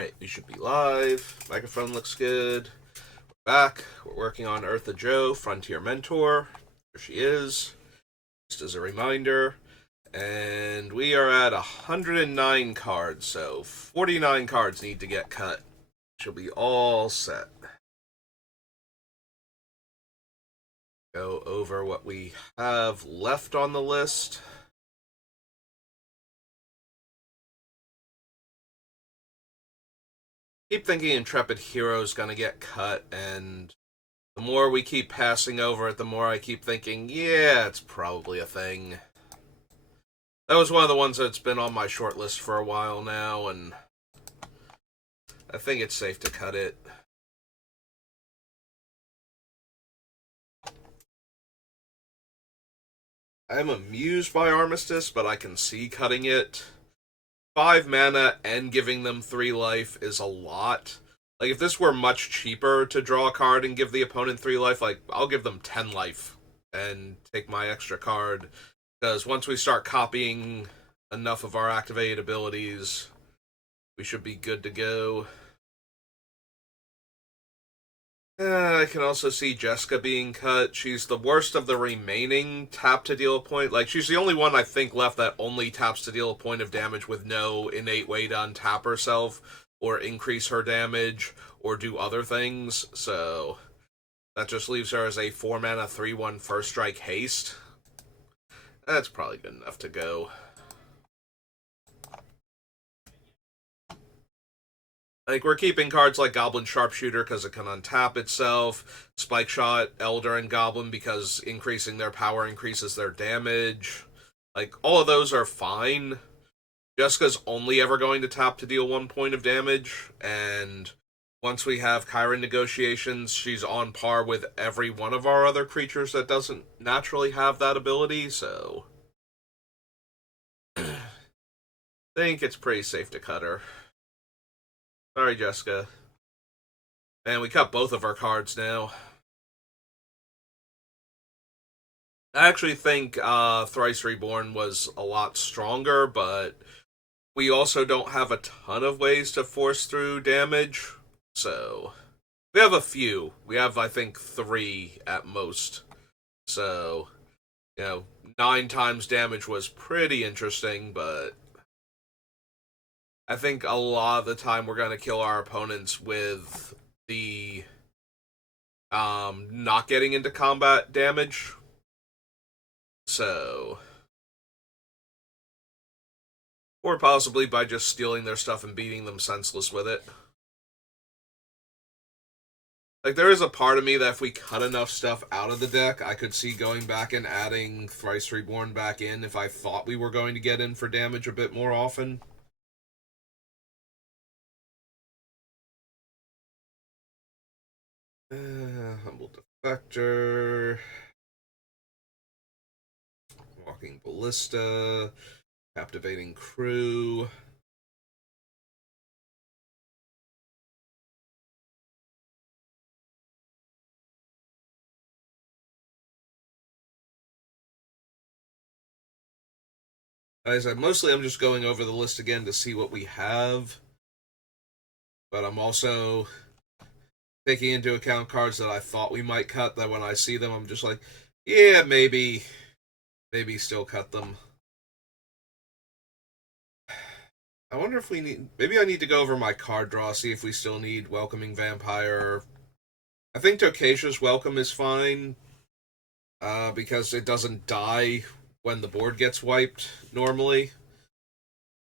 Alright, we should be live. Microphone looks good. We're back. We're working on Ertha Joe, Frontier Mentor. There she is. Just as a reminder. And we are at 109 cards, so 49 cards need to get cut. She'll be all set. Go over what we have left on the list. Keep thinking Intrepid Hero is going to get cut, and the more we keep passing over it, the more I keep thinking, yeah, it's probably a thing. That was one of the ones that's been on my short list for a while now, and I think it's safe to cut it. I'm amused by Armistice, but I can see cutting it. 5 mana and giving them 3 life is a lot. Like, if this were much cheaper to draw a card and give the opponent 3 life, like, I'll give them 10 life and take my extra card. Because once we start copying enough of our activated abilities, we should be good to go. I can also see Jessica being cut. She's the worst of the remaining tap to deal a point. Like, she's the only one I think left that only taps to deal a point of damage with no innate way to untap herself or increase her damage or do other things. So that just leaves her as a 4 mana 3/1 first strike haste. That's probably good enough to go. Like, we're keeping cards like Goblin Sharpshooter because it can untap itself, Spike Shot, Elder, and Goblin because increasing their power increases their damage. Like, all of those are fine. Jessica's only ever going to tap to deal 1 point of damage, and once we have Chiron Negotiations, she's on par with every one of our other creatures that doesn't naturally have that ability, so I think it's pretty safe to cut her. Sorry, Jessica. And we cut both of our cards now. I actually think Thrice Reborn was a lot stronger, but we also don't have a ton of ways to force through damage. So, we have a few. We have, I think, 3 at most. So, 9 times damage was pretty interesting, but I think a lot of the time we're going to kill our opponents with the not getting into combat damage. So, or possibly by just stealing their stuff and beating them senseless with it. Like, there is a part of me that if we cut enough stuff out of the deck, I could see going back and adding Thrice Reborn back in if I thought we were going to get in for damage a bit more often. Humble Defector. Walking Ballista. Captivating Crew. As I said, mostly I'm just going over the list again to see what we have. But I'm also taking into account cards that I thought we might cut, that when I see them, I'm just like, yeah, maybe still cut them. I wonder if we need... Maybe I need to go over my card draw, see if we still need Welcoming Vampire. I think Tokasha's Welcome is fine, because it doesn't die when the board gets wiped, normally.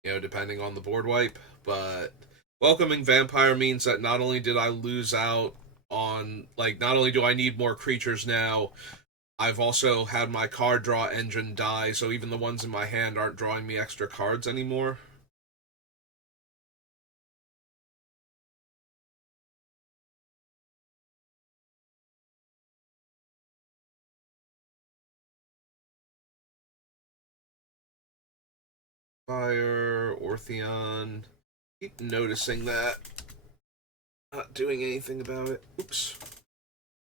Depending on the board wipe. But Welcoming Vampire means that not only did I lose out on... Like, not only do I need more creatures now, I've also had my card draw engine die, so even the ones in my hand aren't drawing me extra cards anymore. Fire, Ortheon. Keep noticing that. Not doing anything about it. Oops.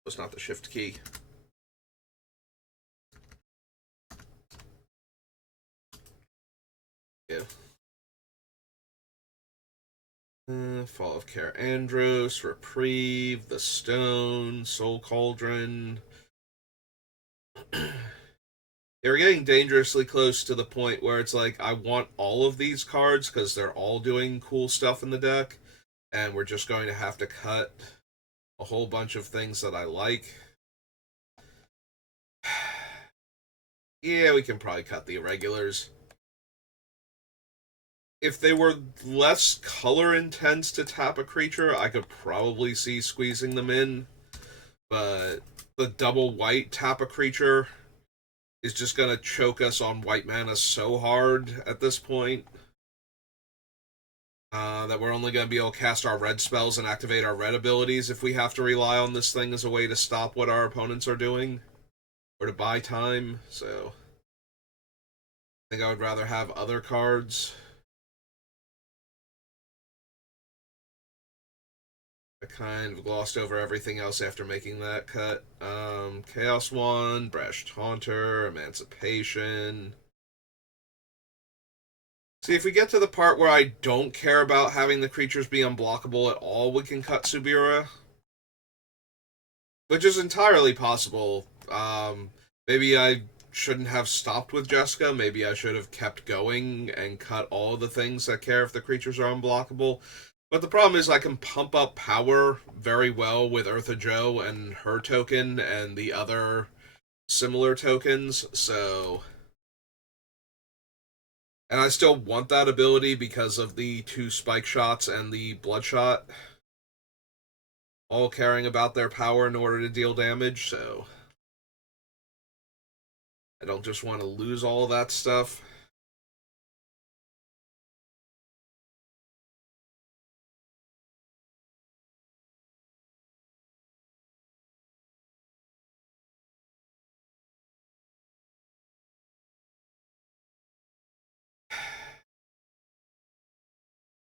That's not the shift key. Yeah. Fall of Care Andros, Reprieve, The Stone, Soul Cauldron. They were getting dangerously close to the point where it's like, I want all of these cards because they're all doing cool stuff in the deck, and we're just going to have to cut a whole bunch of things that I like. Yeah, we can probably cut the irregulars. If they were less color intense to tap a creature, I could probably see squeezing them in. But the double white tap a creature is just going to choke us on white mana so hard at this point that we're only going to be able to cast our red spells and activate our red abilities if we have to rely on this thing as a way to stop what our opponents are doing or to buy time. So I think I would rather have other cards. I kind of glossed over everything else after making that cut. Chaos One, Brash Taunter, Emancipation. See, if we get to the part where I don't care about having the creatures be unblockable at all, we can cut Subira. Which is entirely possible. Maybe I shouldn't have stopped with Jessica. Maybe I should have kept going and cut all of the things that care if the creatures are unblockable. But the problem is I can pump up power very well with Ertha Joe and her token and the other similar tokens, so... And I still want that ability because of the 2 spike shots and the bloodshot. All caring about their power in order to deal damage, so... I don't just want to lose all of that stuff.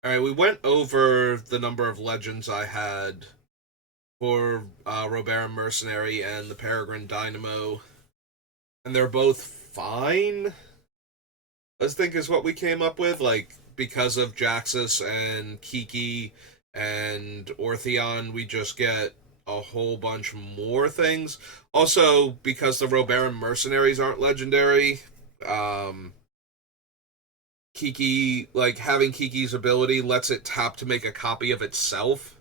Alright, we went over the number of legends I had for Robert Mercenary and the Peregrine Dynamo, and they're both fine, I think is what we came up with, like, because of Jaxus and Kiki and Ortheon, we just get a whole bunch more things. Also, because the Robaran mercenaries aren't legendary, um, Kiki, like, having Kiki's ability lets it tap to make a copy of itself.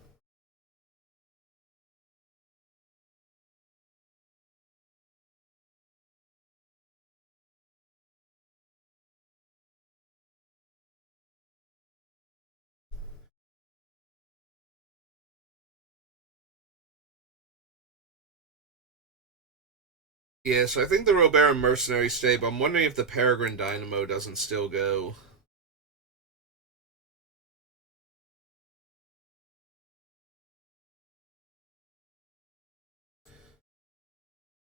Yeah, so I think the Robaran mercenaries stay, but I'm wondering if the Peregrine Dynamo doesn't still go.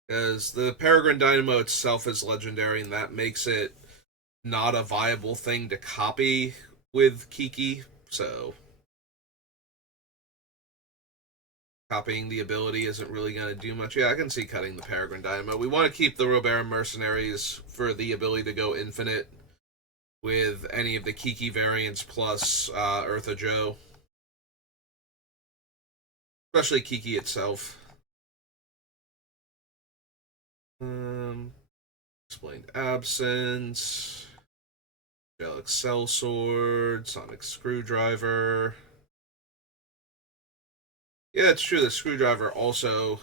As the Peregrine Dynamo itself is legendary, and that makes it not a viable thing to copy with Kiki. So copying the ability isn't really going to do much. Yeah, I can see cutting the Peregrine Dynamo. We want to keep the Robaran Mercenaries for the ability to go infinite with any of the Kiki variants plus Ertha Joe. Especially Kiki itself. Um, Explained Absence. Angelic Sword, Sonic Screwdriver. Yeah, it's true. The Screwdriver also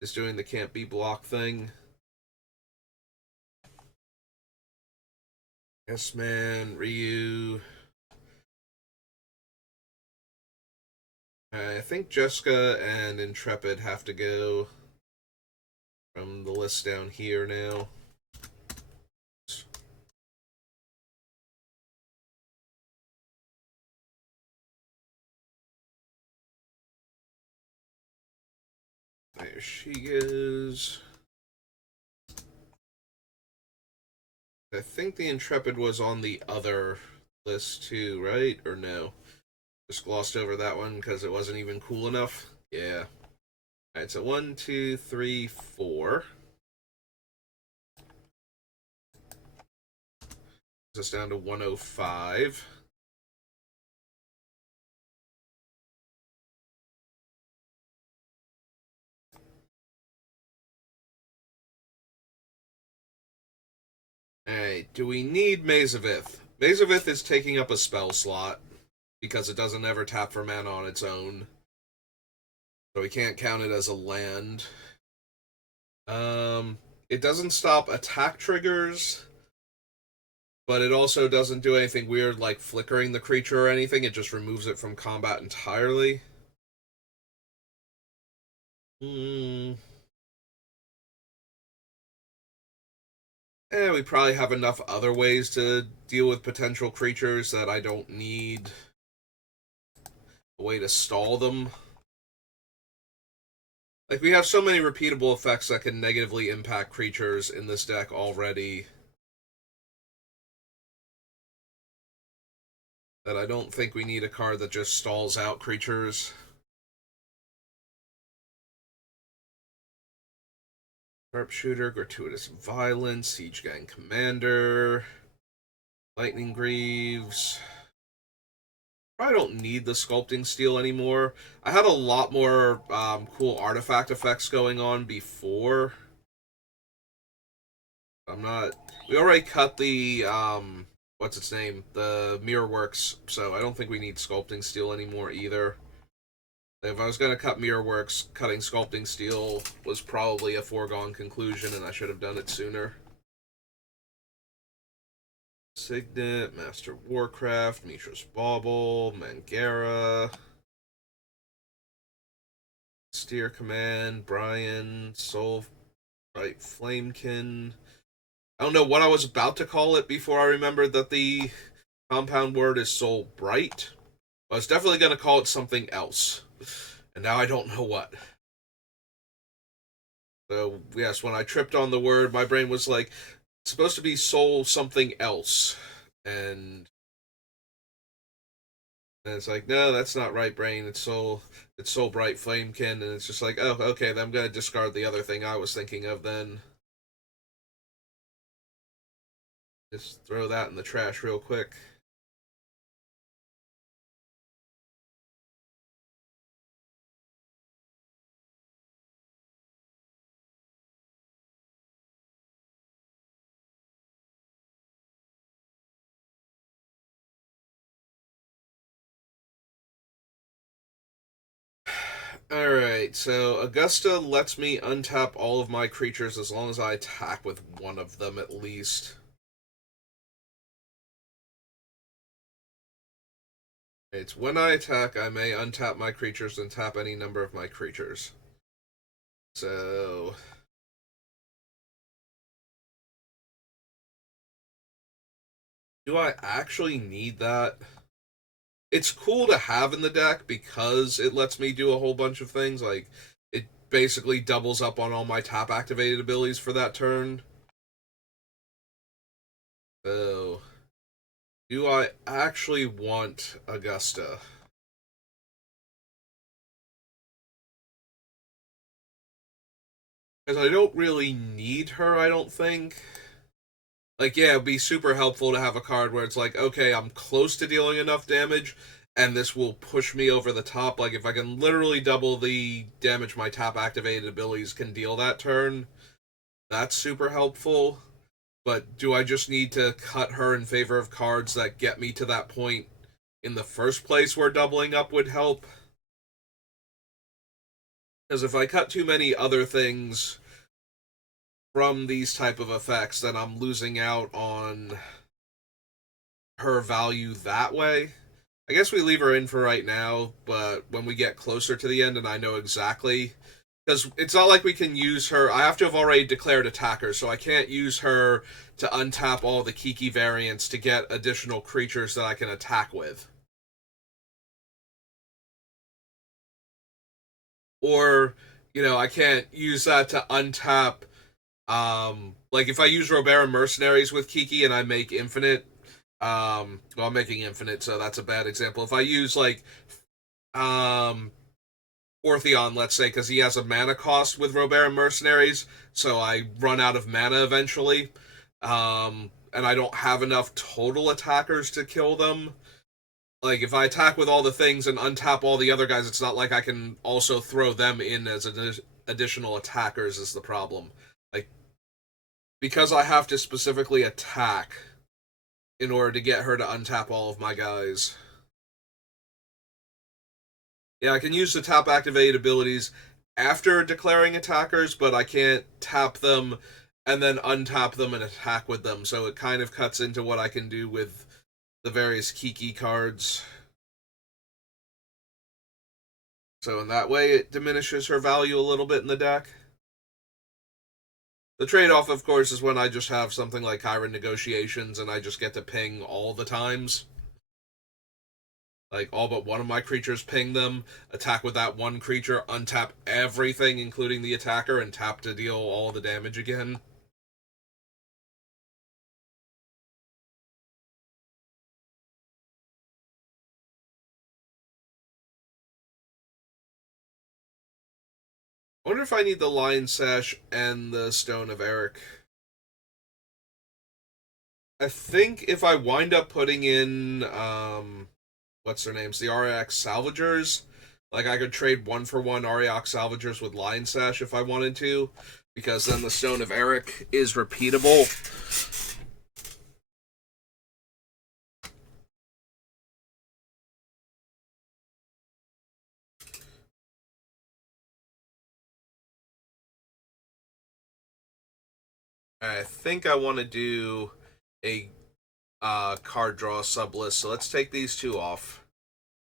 is doing the can't be blocked thing. Yes, man, Ryu. I think Jessica and Intrepid have to go from the list down here now. There she is. I think the Intrepid was on the other list too, right? Or no? Just glossed over that one because it wasn't even cool enough. Yeah. Alright, so 1, 2, 3, 4. This down to 105. Alright, do we need Mazavith? Mazavith is taking up a spell slot because it doesn't ever tap for mana on its own. So we can't count it as a land. It doesn't stop attack triggers, but it also doesn't do anything weird like flickering the creature or anything. It just removes it from combat entirely. Hmm. We probably have enough other ways to deal with potential creatures that I don't need a way to stall them. Like, we have so many repeatable effects that can negatively impact creatures in this deck already that I don't think we need a card that just stalls out creatures. Sharpshooter, Gratuitous Violence, Siege Gang Commander, Lightning Greaves. Probably don't need the Sculpting Steel anymore. I had a lot more cool artifact effects going on before. I'm not. We already cut the what's its name? The Mirrorworks, so I don't think we need Sculpting Steel anymore either. If I was going to cut Mirrorworks, cutting Sculpting Steel was probably a foregone conclusion, and I should have done it sooner. Signet, Master Warcraft, Mishra's Bauble, Mangara, Steer Command, Brian, Soul, right, Flamekin. I don't know what I was about to call it before I remembered that the compound word is Soul Bright. I was definitely going to call it something else. And now I don't know what. So, yes, when I tripped on the word, my brain was like, it's supposed to be soul something else. And it's like, no, that's not right, brain. It's soul bright flamekin, and it's just like, oh, okay, then I'm gonna discard the other thing I was thinking of. Then just throw that in the trash real quick. Alright, so Augusta lets me untap all of my creatures as long as I attack with one of them at least. It's when I attack, I may untap my creatures and tap any number of my creatures. So. Do I actually need that? It's cool to have in the deck because it lets me do a whole bunch of things. Like, it basically doubles up on all my tap activated abilities for that turn. So, do I actually want Augusta? Because I don't really need her, I don't think. Like, yeah, it'd be super helpful to have a card where it's like, okay, I'm close to dealing enough damage, and this will push me over the top. Like, if I can literally double the damage my tap activated abilities can deal that turn, that's super helpful. But do I just need to cut her in favor of cards that get me to that point in the first place where doubling up would help? Because if I cut too many other things from these type of effects, then I'm losing out on her value that way. I guess we leave her in for right now, but when we get closer to the end and I know exactly, because it's not like we can use her. I have to have already declared attacker, so I can't use her to untap all the Kiki variants to get additional creatures that I can attack with. Or, I can't use that to untap. Like if I use Robera Mercenaries with Kiki and I make infinite, well, I'm making infinite, so that's a bad example. If I use like, um, Ortheon, let's say, because he has a mana cost with Robera Mercenaries, so I run out of mana eventually, and I don't have enough total attackers to kill them. Like, if I attack with all the things and untap all the other guys, it's not like I can also throw them in as additional attackers, is the problem. Like, because I have to specifically attack in order to get her to untap all of my guys. Yeah, I can use the tap activated abilities after declaring attackers, but I can't tap them and then untap them and attack with them, so it kind of cuts into what I can do with the various Kiki cards. So in that way, it diminishes her value a little bit in the deck. The trade-off, of course, is when I just have something like Chiron Negotiations and I just get to ping all the times. Like, all but one of my creatures ping them, attack with that one creature, untap everything, including the attacker, and tap to deal all the damage again. I wonder if I need the Lion Sash and the Stone of Eric. I think if I wind up putting in, what's their names? The Ariak Salvagers. Like, I could trade one for one Ariak Salvagers with Lion Sash if I wanted to, because then the Stone of Eric is repeatable. I think I want to do a card draw sublist, so let's take these two off,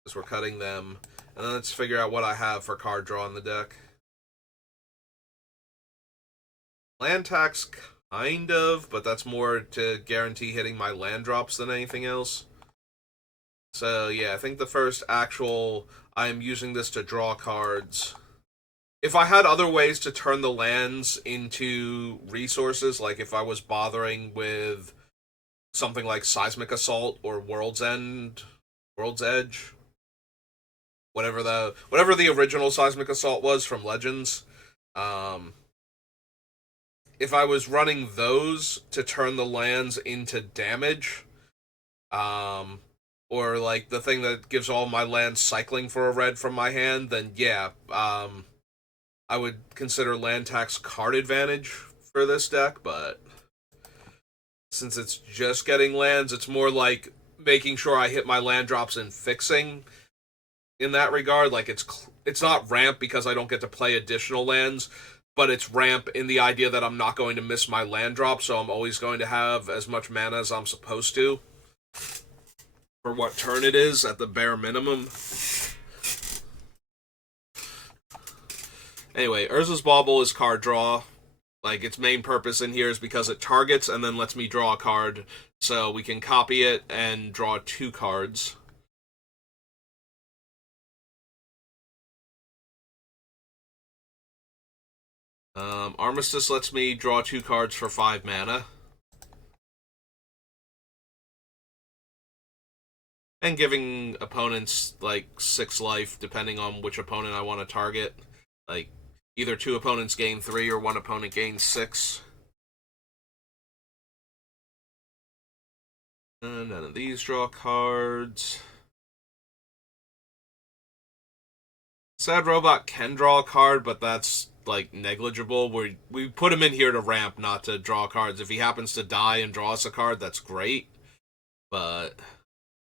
because we're cutting them, and then let's figure out what I have for card draw in the deck. Land tax, kind of, but that's more to guarantee hitting my land drops than anything else. So yeah, I think the first actual, I'm using this to draw cards. If I had other ways to turn the lands into resources, like if I was bothering with something like Seismic Assault or World's Edge, whatever the original Seismic Assault was from Legends, um, if I was running those to turn the lands into damage, um, or like the thing that gives all my lands cycling for a red from my hand, then yeah, I would consider land tax card advantage for this deck, but since it's just getting lands, it's more like making sure I hit my land drops and fixing in that regard. Like, it's not ramp because I don't get to play additional lands, but it's ramp in the idea that I'm not going to miss my land drop, so I'm always going to have as much mana as I'm supposed to for what turn it is at the bare minimum. Anyway, Urza's Bauble is card draw. Like, its main purpose in here is because it targets and then lets me draw a card, so we can copy it and draw 2 cards. Armistice lets me draw 2 cards for 5 mana. And giving opponents, like, 6 life, depending on which opponent I want to target. Like, either 2 opponents gain 3 or 1 opponent gains 6. None of these draw cards. Sad Robot can draw a card, but that's, like, negligible. We put him in here to ramp, not to draw cards. If he happens to die and draw us a card, that's great. But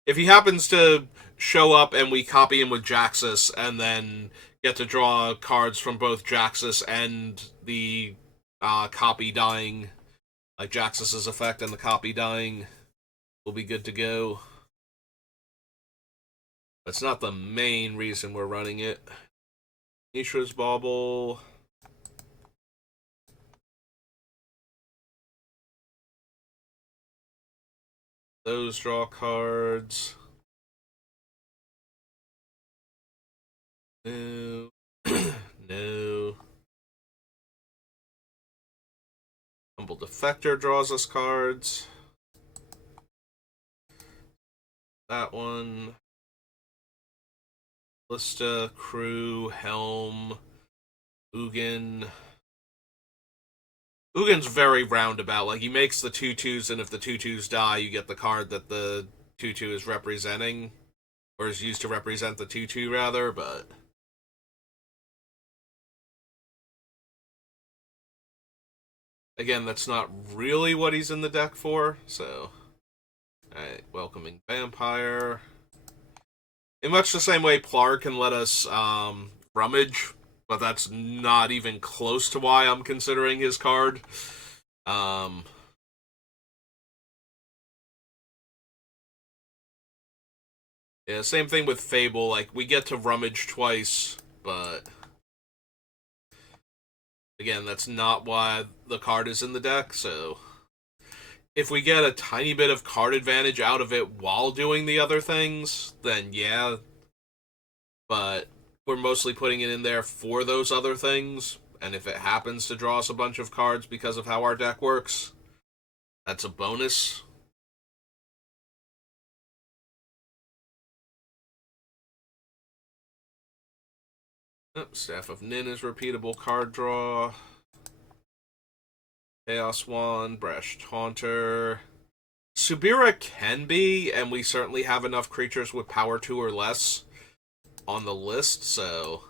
if he happens to show up and we copy him with Jaxus and then get to draw cards from both Jaxus and the copy dying, like Jaxus's effect and the copy dying, we'll be good to go. That's not the main reason we're running it. Mishra's Bauble. Those draw cards. No. No. Humble Defector draws us cards. That one. Lista, Crew, Helm, Ugin. Ugin's very roundabout. Like, he makes the 2/2s, and if the 2/2s die, you get the card that the 2/2 is representing. Or is used to represent the 2/2, rather, but Again, that's not really what he's in the deck for, so... Alright, welcoming Vampire. In much the same way Plar can let us rummage, but that's not even close to why I'm considering his card. Um, yeah, same thing with Fable. Like, we get to rummage twice, but again, that's not why the card is in the deck, so if we get a tiny bit of card advantage out of it while doing the other things, then yeah, but we're mostly putting it in there for those other things, and if it happens to draw us a bunch of cards because of how our deck works, that's a bonus. Oh, Staff of Nin is repeatable card draw. Chaos Wand, Brash Taunter. Subira can be, and we certainly have enough creatures with power 2 or less on the list, so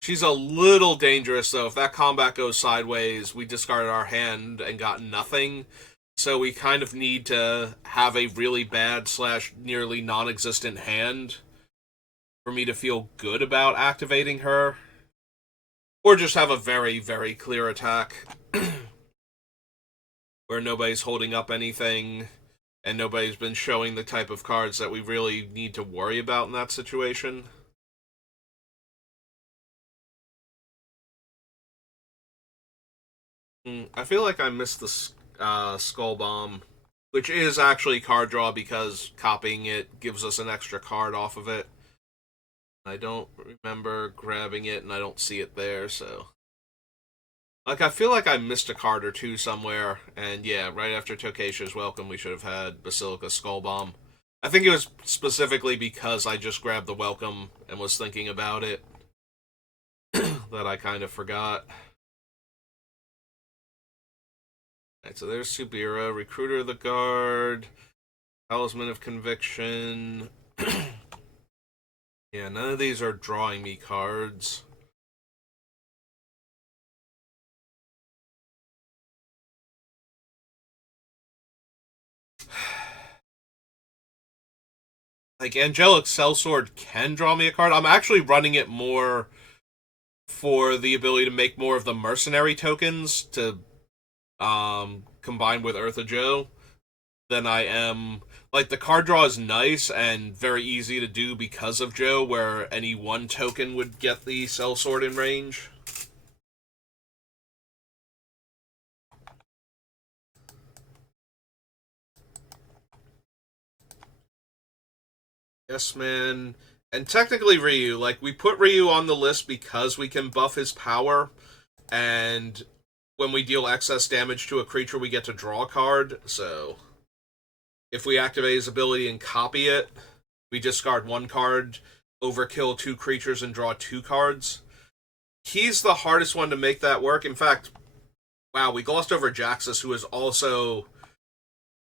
she's a little dangerous, though. If that combat goes sideways, we discarded our hand and got nothing. So we kind of need to have a really bad / nearly non-existent hand for me to feel good about activating her. Or just have a very, very clear attack where nobody's holding up anything and nobody's been showing the type of cards that we really need to worry about in that situation. I feel like I missed the Skull Bomb, which is actually card draw because copying it gives us an extra card off of it. I don't remember grabbing it, and I don't see it there, so... Like, I feel like I missed a card or two somewhere, and yeah, right after Tokasha's Welcome, we should have had Basilica Skull Bomb. I think it was specifically because I just grabbed the Welcome and was thinking about it that I kind of forgot. Alright, so there's Subira, Recruiter of the Guard, Talisman of Conviction. Yeah, none of these are drawing me cards. Like, Angelic Sellsword can draw me a card. I'm actually running it more for the ability to make more of the mercenary tokens to combine with Ertha Joe than I am. Like, the card draw is nice and very easy to do because of Joe, where any one token would get the Sellsword in range. Yes, man. And technically Ryu, like, we put Ryu on the list because we can buff his power, and when we deal excess damage to a creature, we get to draw a card, so if we activate his ability and copy it, we discard one card, overkill 2 creatures, and draw 2 cards. He's the hardest one to make that work. In fact, wow, we glossed over Jaxus, who is also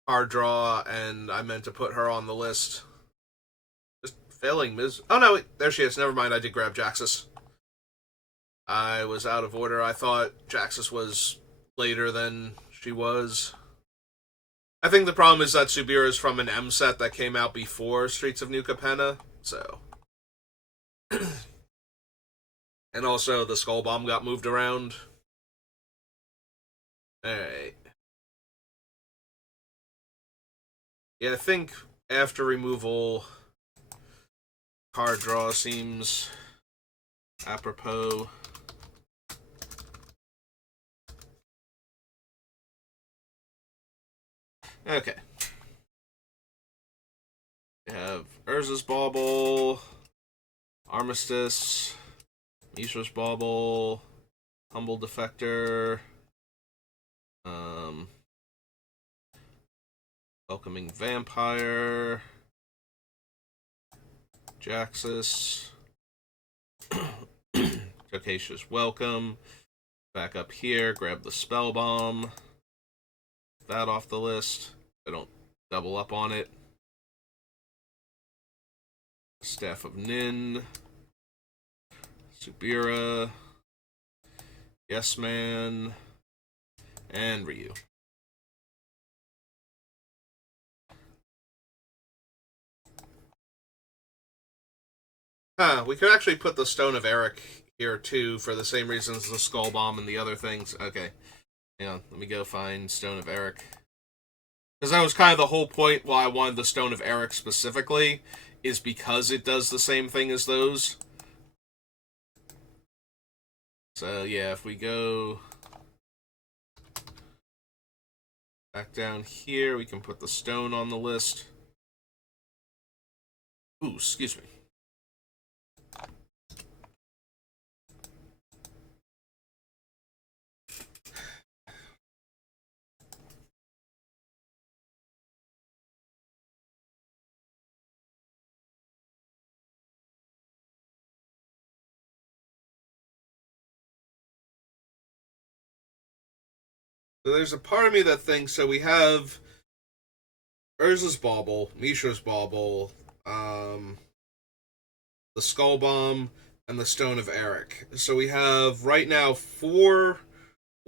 card draw, and I meant to put her on the list. Just failing Ms. Oh no, there she is. Never mind, I did grab Jaxus. I was out of order. I thought Jaxus was later than she was. I think the problem is that Subira is from an M set that came out before Streets of New Capenna, so. And also, the Skull Bomb got moved around. Alright. Yeah, I think after removal, card draw seems apropos. Okay. We have Urza's Bauble, Armistice, Mishra's Bauble, Humble Defector, Welcoming Vampire, Jaxus, Tokasha's Welcome. Back up here, grab the Spell Bomb. That off the list. I don't double up on it. Staff of Nin. Subira. Yes Man. And Ryu. Huh, we could actually put the Stone of Eric here too for the same reasons as the Skull Bomb and the other things. Okay. Hang on, let me go find Stone of Eric. Because that was kind of the whole point why I wanted the Stone of Eric specifically, is because it does the same thing as those. So yeah, if we go back down here, we can put the stone on the list. Ooh, excuse me. So there's a part of me that thinks, so we have Urza's Bauble, Mishra's Bauble, the Skull Bomb, and the Stone of Eric. So we have right now 4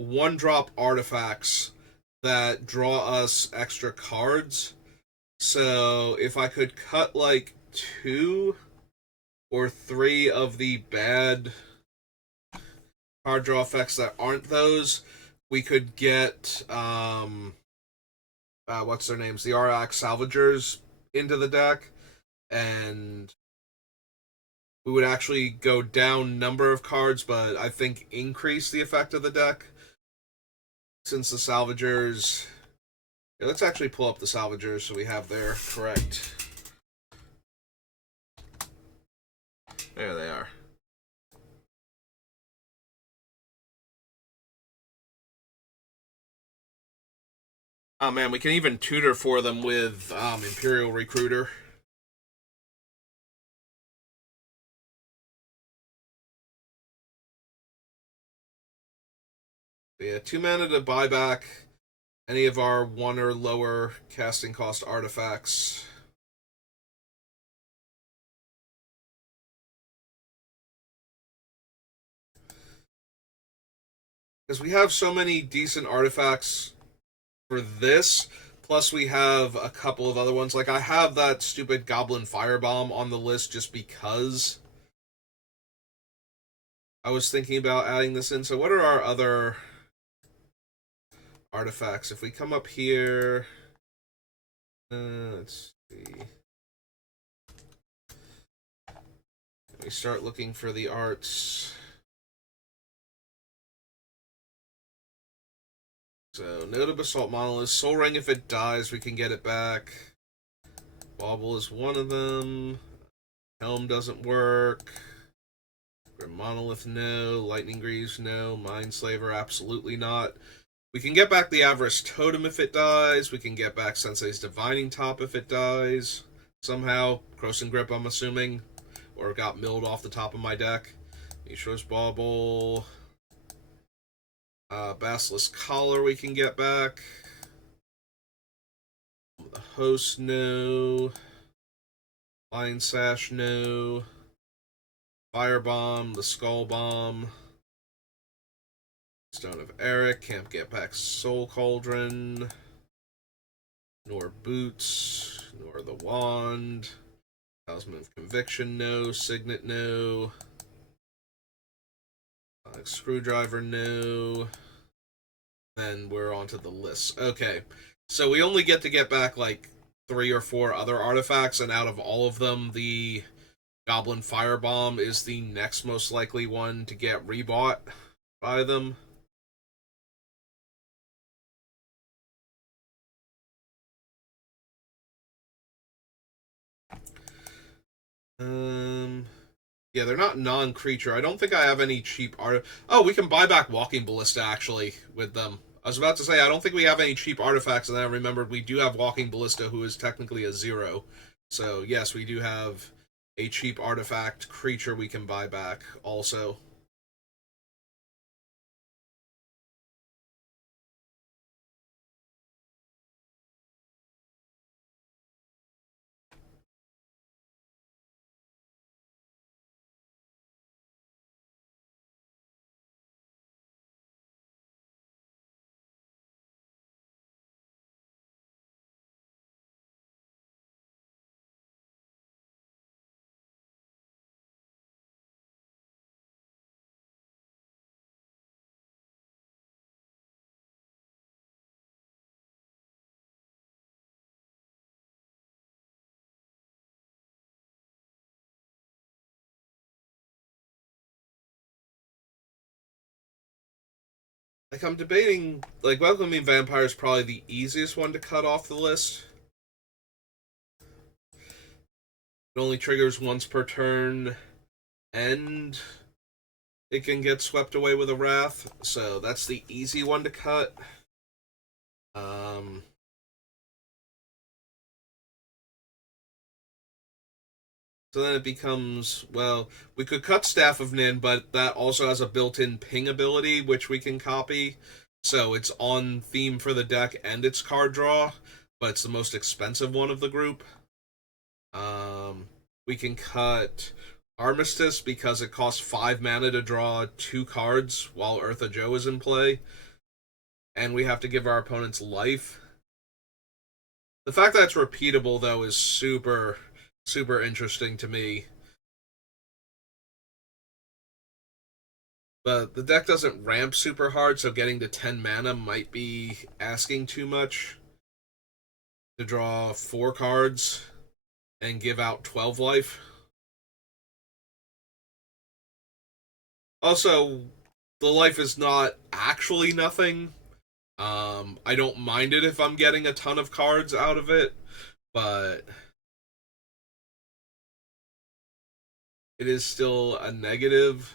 1-drop artifacts that draw us extra cards. So if I could cut like 2 or 3 of the bad card draw effects that aren't those, we could get what's their names, the RX Salvagers into the deck, and we would actually go down number of cards, but I think increase the effect of the deck. Since the Salvagers, yeah, let's actually pull up the Salvagers so we have their correct. There they are. Oh man, we can even tutor for them with Imperial Recruiter. Yeah, 2 mana to buy back any of our 1 or lower casting cost artifacts. Because we have so many decent artifacts for this, plus we have a couple of other ones. Like, I have that stupid Goblin Firebomb on the list just because I was thinking about adding this in. So what are our other artifacts? If we come up here, let's see. We start looking for the arts. So, Note of Basalt Monolith. Soul Ring, if it dies, we can get it back. Bauble is one of them. Helm doesn't work. Grim Monolith, no. Lightning Greaves, no. Mindslaver, absolutely not. We can get back the Avarice Totem if it dies. We can get back Sensei's Divining Top if it dies. Somehow. Croson Grip, I'm assuming. Or got milled off the top of my deck. Mishra's Bauble. Basilisk Collar we can get back. The Host, no. Lion Sash, no. Firebomb, the Skull Bomb. Stone of Eric, can't get back Soul Cauldron. Nor Boots, nor the Wand. Talisman of Conviction, no. Signet, no. Screwdriver, no. Then we're onto the list. Okay, so we only get to get back like 3 or 4 other artifacts, and out of all of them, the Goblin Firebomb is the next most likely one to get rebought by them. Yeah, they're not non-creature. I don't think I have any cheap art. Oh, we can buy back Walking Ballista actually with them. I was about to say I don't think we have any cheap artifacts, and then I remembered we do have Walking Ballista, who is technically a 0. So yes, we do have a cheap artifact creature we can buy back also. Like, I'm debating, like, Welcoming Vampire is probably the easiest one to cut off the list. It only triggers once per turn, and it can get swept away with a Wrath, so that's the easy one to cut. Um, so then it becomes, well, we could cut Staff of Nin, but that also has a built-in ping ability, which we can copy. So it's on theme for the deck and its card draw, but it's the most expensive one of the group. We can cut Armistice because it costs 5 mana to draw 2 cards while Ertha Joe is in play, and we have to give our opponents life. The fact that it's repeatable, though, is super, super interesting to me. But the deck doesn't ramp super hard, so getting to 10 mana might be asking too much to draw 4 cards and give out 12 life. Also, the life is not actually nothing. I don't mind it if I'm getting a ton of cards out of it, but it is still a negative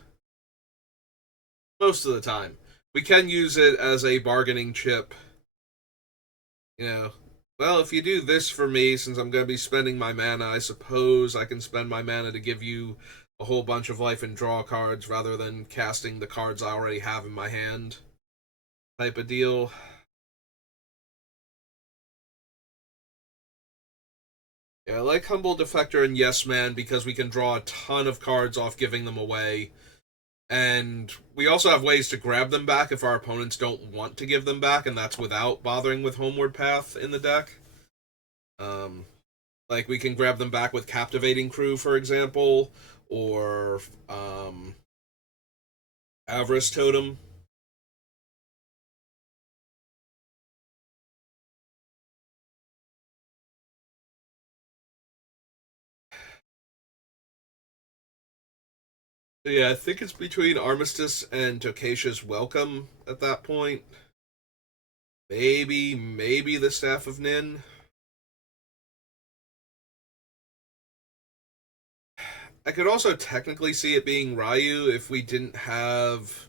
most of the time. We can use it as a bargaining chip. You know, well, if you do this for me, since I'm going to be spending my mana, I suppose I can spend my mana to give you a whole bunch of life and draw cards rather than casting the cards I already have in my hand. Type of deal. Yeah, I like Humble Defector and Yes Man because we can draw a ton of cards off giving them away. And we also have ways to grab them back if our opponents don't want to give them back, and that's without bothering with Homeward Path in the deck. Um, like, we can grab them back with Captivating Crew, for example, or Avarice Totem. So yeah, I think it's between Armistice and Tokasha's Welcome at that point. Maybe the Staff of Nin. I could also technically see it being Ryu um if we didn't have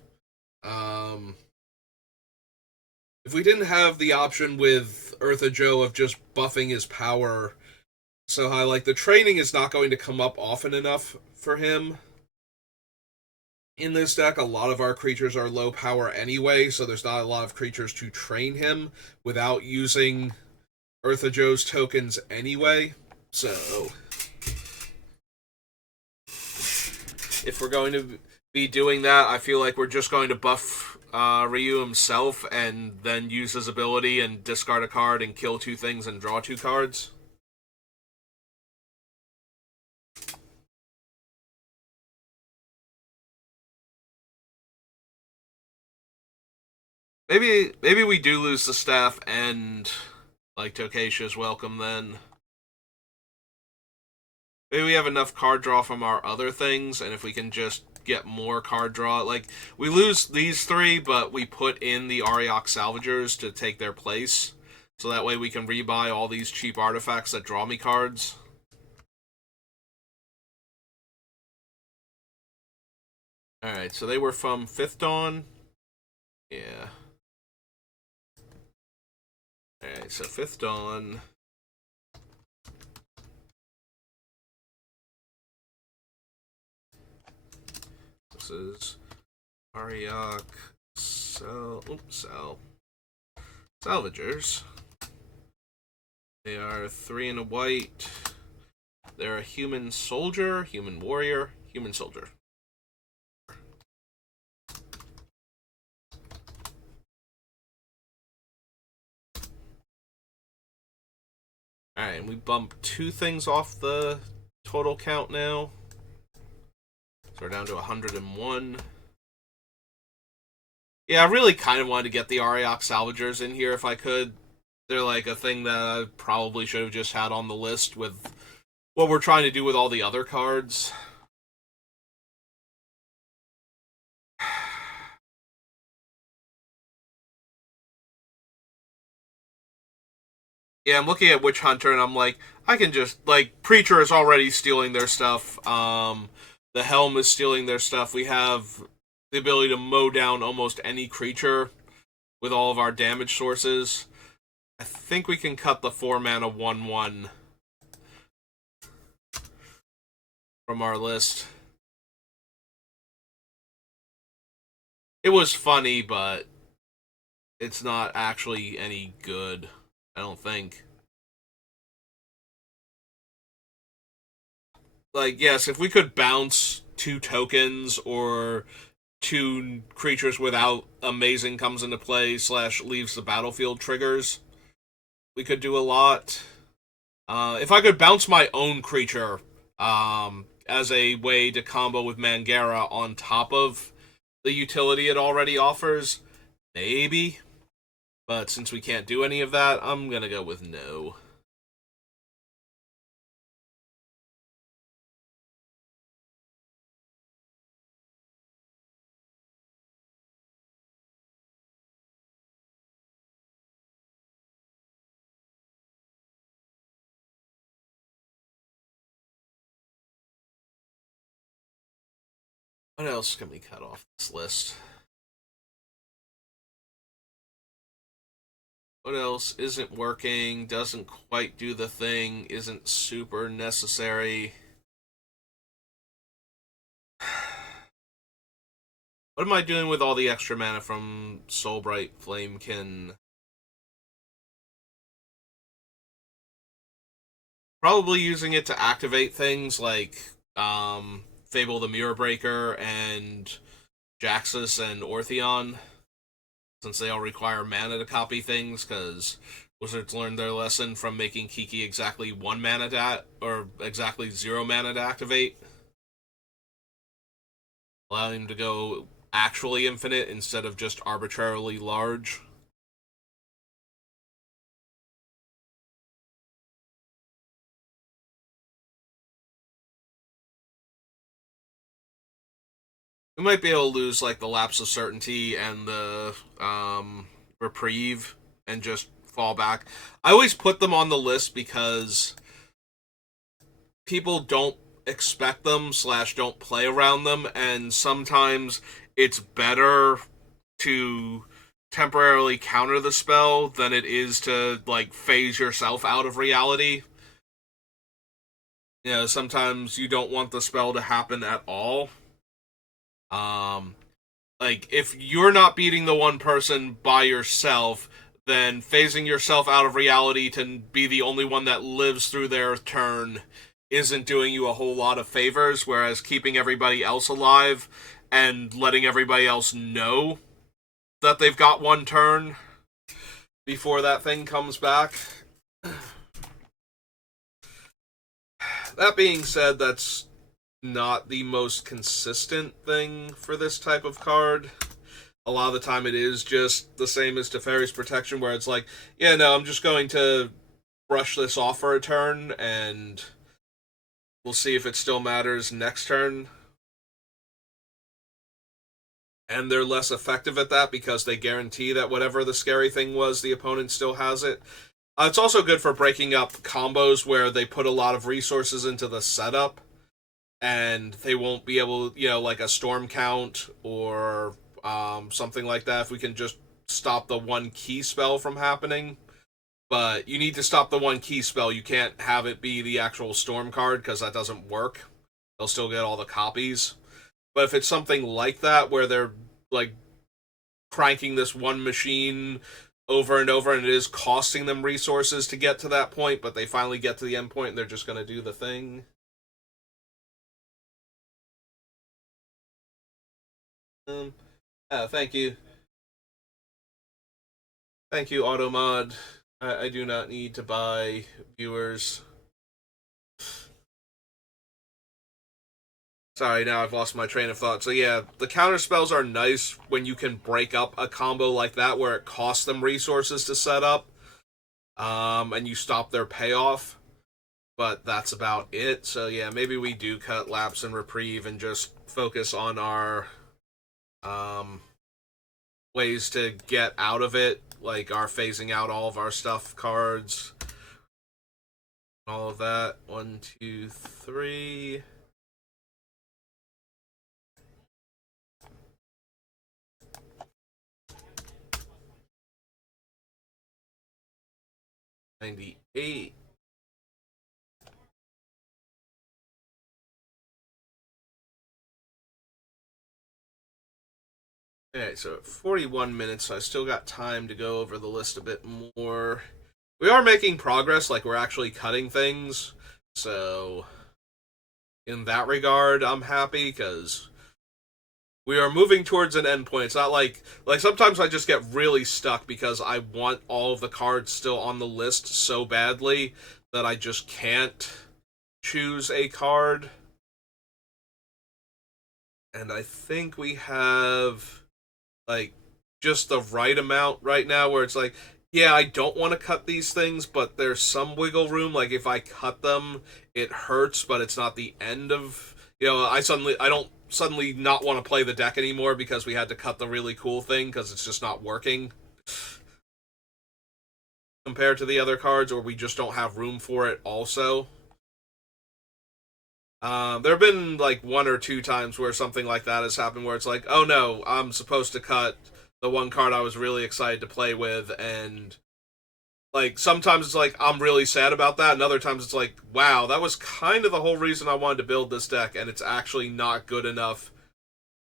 the option with Eartha Joe of just buffing his power so high. Like, the training is not going to come up often enough for him. In this deck, a lot of our creatures are low power anyway, so there's not a lot of creatures to train him without using Eartha Joe's tokens anyway. So, if we're going to be doing that, I feel like we're just going to buff Ryu himself and then use his ability and discard a card and kill 2 things and draw 2 cards. Maybe we do lose the staff and like Tokasha's Welcome then. Maybe we have enough card draw from our other things, and if we can just get more card draw, like, we lose these 3, but we put in the Ariok Salvagers to take their place, so that way we can rebuy all these cheap artifacts that draw me cards. Alright, so they were from 5th Dawn. Yeah. Alright, so 5th Dawn. This is Ariok Salvagers. They are 3 and a white. They're a human soldier, human warrior, human soldier. Alright, and we bump 2 things off the total count now. So we're down to 101. Yeah, I really kind of wanted to get the Ariok Salvagers in here if I could. They're like a thing that I probably should have just had on the list with what we're trying to do with all the other cards. Yeah, I'm looking at Witch Hunter and I'm like, I can just like Preacher is already stealing their stuff. The Helm is stealing their stuff. We have the ability to mow down almost any creature with all of our damage sources. I think we can cut the 4 mana 1/1 from our list. It was funny, but it's not actually any good, I don't think. Like, yes, if we could bounce 2 tokens or 2 creatures without amazing comes into play slash leaves the battlefield triggers, we could do a lot. If I could bounce my own creature as a way to combo with Mangara on top of the utility it already offers, maybe. But since we can't do any of that, I'm gonna go with no. What else can we cut off this list? What else isn't working, doesn't quite do the thing, isn't super necessary? What am I doing with all the extra mana from Soulbright Flamekin? Probably using it to activate things like Fable the Mirror Breaker and Jaxus and Ortheon, since they all require mana to copy things, because Wizards learned their lesson from making Kiki exactly 1 mana or exactly 0 mana to activate, allowing him to go actually infinite instead of just arbitrarily large. We might be able to lose like the Lapse of Certainty and the Reprieve and just fall back. I always put them on the list because people don't expect them slash don't play around them, and sometimes it's better to temporarily counter the spell than it is to like phase yourself out of reality. You know, sometimes you don't want the spell to happen at all. Um, like if you're not beating the one person by yourself, then phasing yourself out of reality to be the only one that lives through their turn isn't doing you a whole lot of favors, whereas keeping everybody else alive and letting everybody else know that they've got one turn before that thing comes back. That being said, that's not the most consistent thing for this type of card. A lot of the time it is just the same as Teferi's Protection, where it's like, yeah, no, I'm just going to brush this off for a turn, and we'll see if it still matters next turn. And they're less effective at that because they guarantee that whatever the scary thing was, the opponent still has it. It's also good for breaking up combos where they put a lot of resources into the setup and they won't be able, like a storm count or something like that. If we can just stop the one key spell from happening, but you need to stop the one key spell. You can't have it be the actual storm card because that doesn't work. They'll still get all the copies. But if it's something like that where they're like cranking this one machine over and over and it is costing them resources to get to that point, but they finally get to the end point and they're just going to do the thing. Um, thank you. Thank you, Automod. I do not need to buy viewers. Sorry, now I've lost my train of thought. So yeah, the counter spells are nice when you can break up a combo like that where it costs them resources to set up, and you stop their payoff. But that's about it. So yeah, maybe we do cut Lapse and Reprieve and just focus on our um, ways to get out of it, like our phasing out all of our stuff cards, All of that. 1, 2, 3. $98. Okay, so at 41 minutes, so I still got time to go over the list a bit more. We are making progress, like we're actually cutting things. So, in that regard, I'm happy because we are moving towards an endpoint. It's not like sometimes I just get really stuck because I want all of the cards still on the list so badly that I just can't choose a card. And I think we have like just the right amount right now where it's like, yeah, I don't want to cut these things, but there's some wiggle room. Like if I cut them, it hurts, but it's not the end of, I don't suddenly not want to play the deck anymore because we had to cut the really cool thing because it's just not working compared to the other cards, or we just don't have room for it also. There have been like one or two times where something like that has happened where it's like, oh no, I'm supposed to cut the one card I was really excited to play with, and like sometimes it's like I'm really sad about that, and other times it's like, wow, that was kind of the whole reason I wanted to build this deck, and it's actually not good enough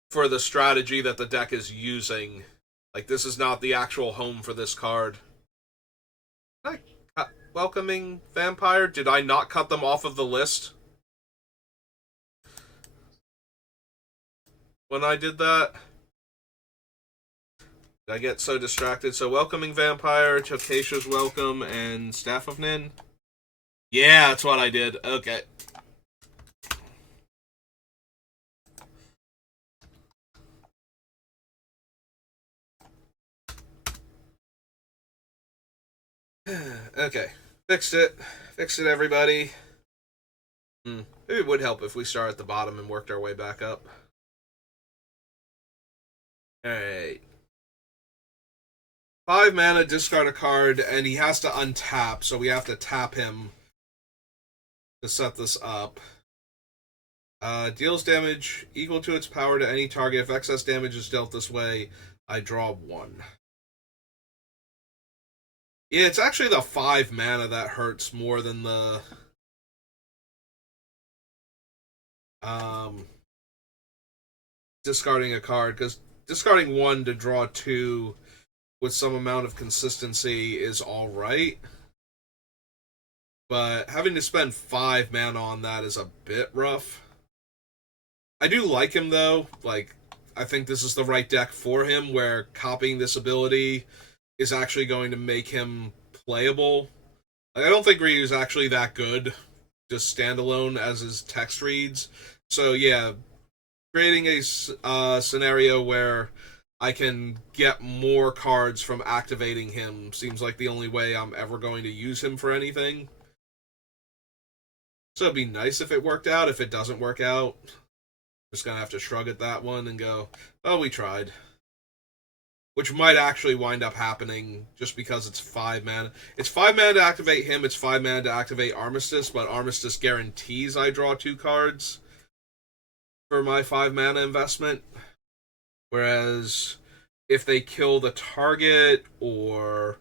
for the strategy that the deck is using. Like this is not the actual home for this card. Like, welcoming vampire? Did I not cut them off of the list when I did that? I get so distracted. So, welcoming vampire, Tokasha's welcome, and staff of Nin. Yeah, that's what I did. Okay. Okay. Fixed it. Fixed it, everybody. Maybe it would help if we start at the bottom and worked our way back up. Alright. 5 mana, discard a card, and he has to untap, so we have to tap him to set this up. Deals damage equal to its power to any target. If excess damage is dealt this way, I draw 1. Yeah, it's actually the 5 mana that hurts more than the discarding a card, because discarding 1 to draw 2 with some amount of consistency is alright. But having to spend 5 mana on that is a bit rough. I do like him though. Like, I think this is the right deck for him, where copying this ability is actually going to make him playable. Like, I don't think Ryu's actually that good, just standalone as his text reads. So yeah, creating a scenario where I can get more cards from activating him seems like the only way I'm ever going to use him for anything. So it'd be nice if it worked out. If it doesn't work out, just gonna have to shrug at that one and go, oh, we tried. Which might actually wind up happening just because it's 5 mana. It's 5 mana to activate him, it's 5 mana to activate Armistice, but Armistice guarantees I draw 2 cards for my 5 mana investment. Whereas if they kill the target or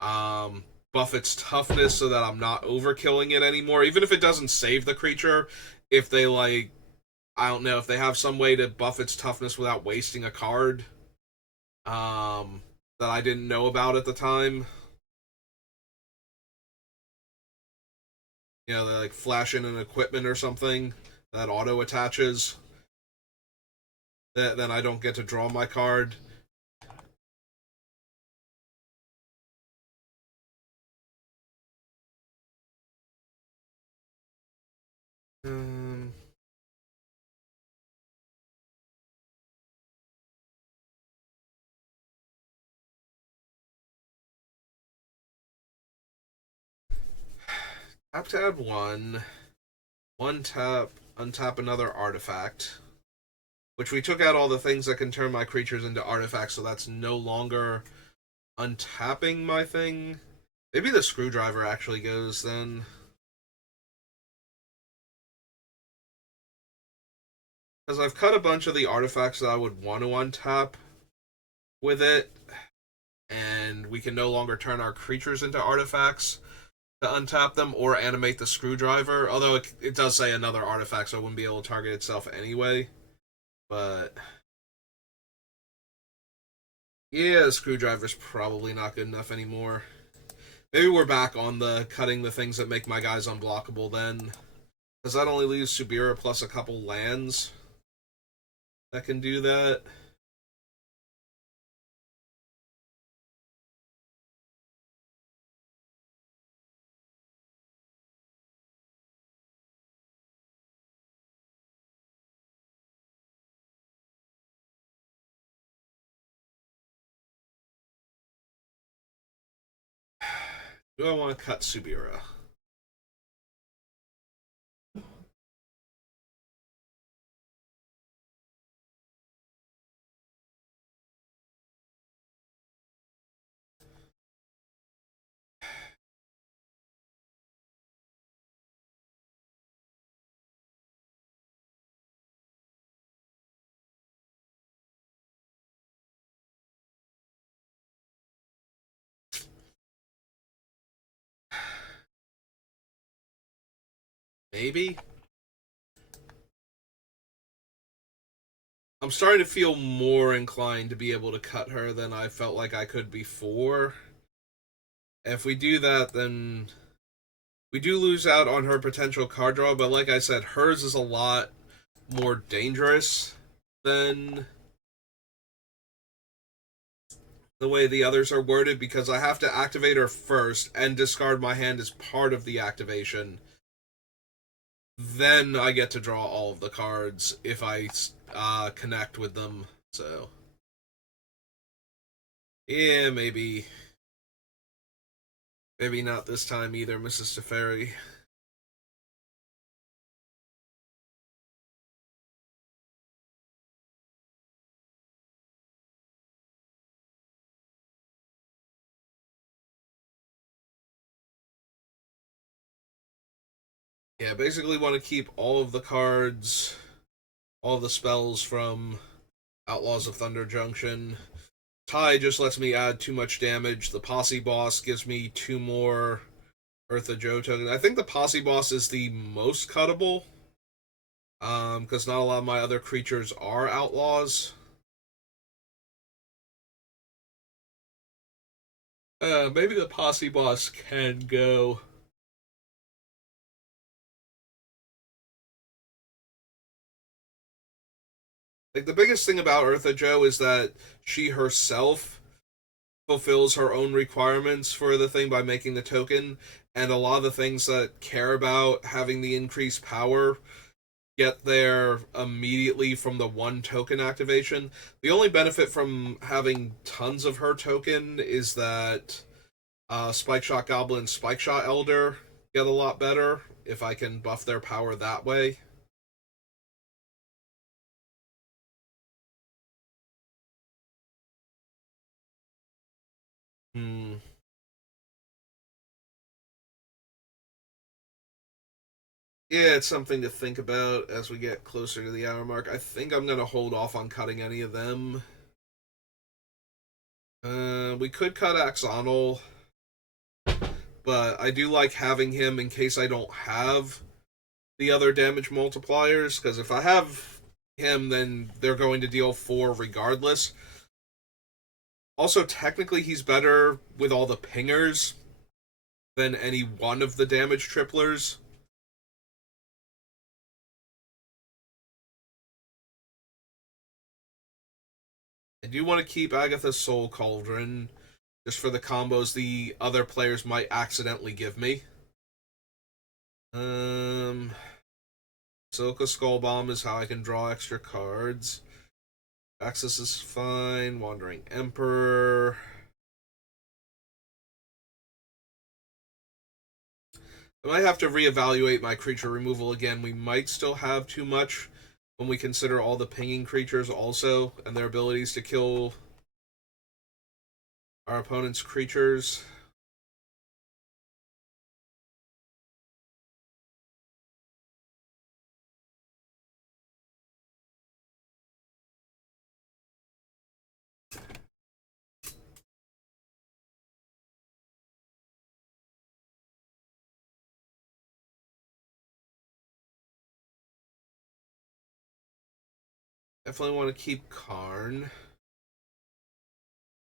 buff its toughness so that I'm not overkilling it anymore, even if it doesn't save the creature, if they like, I don't know, if they have some way to buff its toughness without wasting a card that I didn't know about at the time. You know, they like flash in an equipment or something that auto attaches. Then I don't get to draw my card. Um, Tap to add 1 tap, untap another artifact. Which we took out all the things that can turn my creatures into artifacts, so that's no longer untapping my thing. Maybe the screwdriver actually goes then. Because I've cut a bunch of the artifacts that I would want to untap with it, and we can no longer turn our creatures into artifacts to untap them or animate the screwdriver. Although it does say another artifact, so it wouldn't be able to target itself anyway. But yeah, the screwdriver's probably not good enough anymore. Maybe we're back on the cutting the things that make my guys unblockable then. Because that only leaves Subira plus a couple lands that can do that. Do I want to cut Subira? Maybe? I'm starting to feel more inclined to be able to cut her than I felt like I could before. If we do that, then we do lose out on her potential card draw, but like I said, hers is a lot more dangerous than the way the others are worded because I have to activate her first and discard my hand as part of the activation. Then I get to draw all of the cards if I connect with them. So, yeah, maybe not this time either, Mrs. Teferi. Yeah, basically want to keep all of the cards, all of the spells from Outlaws of Thunder Junction. Tie just lets me add too much damage. The Posse Boss gives me two more Ertha Joe tokens. I think the Posse Boss is the most cuttable, because not a lot of my other creatures are outlaws. Maybe the Posse Boss can go. Like, the biggest thing about Ertha Joe is that she herself fulfills her own requirements for the thing by making the token, and a lot of the things that care about having the increased power get there immediately from the one token activation. The only benefit from having tons of her token is that Spike Shot Goblin, Spike Shot Elder get a lot better if I can buff their power that way. Hmm. Yeah, it's something to think about as we get closer to the hour mark. I think I'm gonna hold off on cutting any of them. We could cut Axonal, but I do like having him in case I don't have the other damage multipliers, because if I have him, then they're going to deal 4 regardless. Also, technically, he's better with all the pingers than any one of the damage triplers. I do want to keep Agatha's Soul Cauldron just for the combos the other players might accidentally give me. Um, Silica Skull Bomb is how I can draw extra cards. Access is fine. Wandering Emperor. I might have to reevaluate my creature removal again. We might still have too much when we consider all the pinging creatures also and their abilities to kill our opponent's creatures. Definitely want to keep Karn.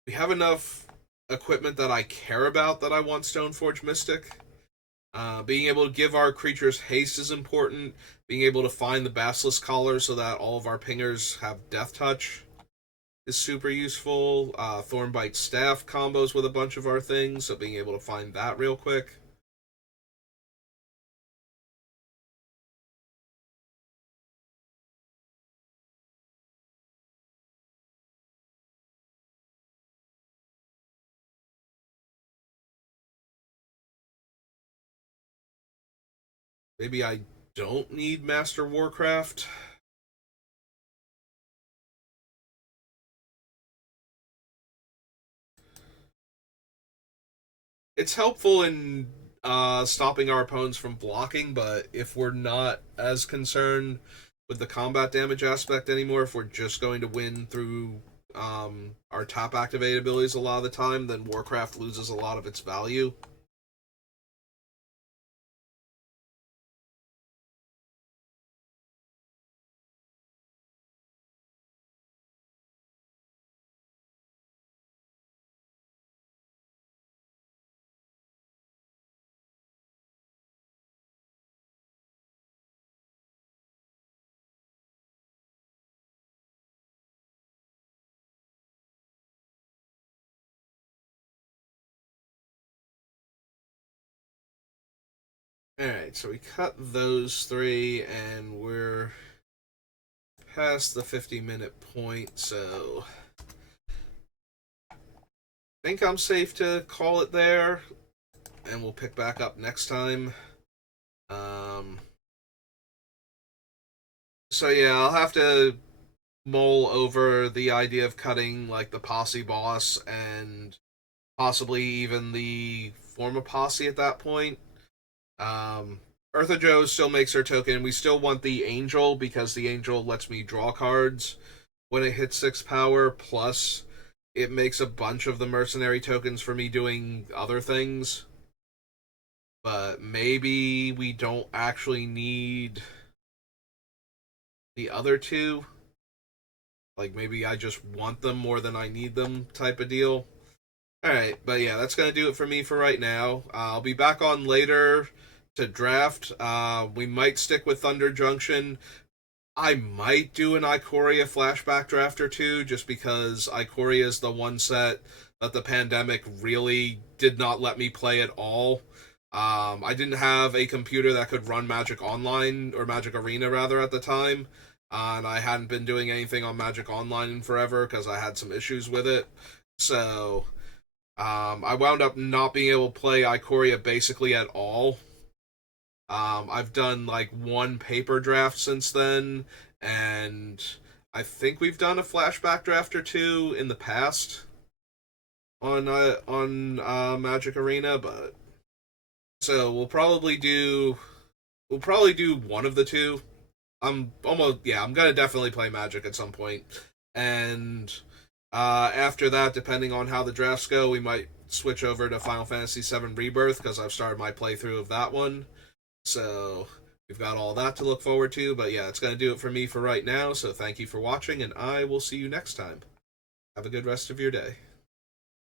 We have enough equipment that I care about that I want Stoneforge Mystic. Being able to give our creatures haste is important. Being able to find the Basilisk Collar so that all of our pingers have Death Touch is super useful. Thornbite Staff combos with a bunch of our things, so being able to find that real quick. Maybe I don't need Master Warcraft. It's helpful in stopping our opponents from blocking, but if we're not as concerned with the combat damage aspect anymore, if we're just going to win through our top activated abilities a lot of the time, then Warcraft loses a lot of its value. Alright, so we cut those three, and we're past the 50-minute point, so I think I'm safe to call it there, and we'll pick back up next time. Um, so yeah, I'll have to mull over the idea of cutting like the posse boss and possibly even the form of posse at that point. Um, Ertha Joe still makes her token. We still want the angel because the angel lets me draw cards when it hits 6 power. Plus, it makes a bunch of the mercenary tokens for me doing other things. But maybe we don't actually need the other two. Like maybe I just want them more than I need them type of deal. Alright, but yeah, that's gonna do it for me for right now. I'll be back on later to draft. We might stick with Thunder Junction. I might do an Ikoria flashback draft or two, just because Ikoria is the one set that the pandemic really did not let me play at all. I didn't have a computer that could run Magic Online, or Magic Arena rather, at the time, and I hadn't been doing anything on Magic Online in forever because I had some issues with it. So I wound up not being able to play Ikoria basically at all. I've done like one paper draft since then, and I think we've done a flashback draft or two in the past on Magic Arena, but so we'll probably do one of the two. I'm gonna definitely play Magic at some point, and after that, depending on how the drafts go, we might switch over to Final Fantasy VII Rebirth because I've started my playthrough of that one. So we've got all that to look forward to. But yeah, it's going to do it for me for right now. So thank you for watching, and I will see you next time. Have a good rest of your day.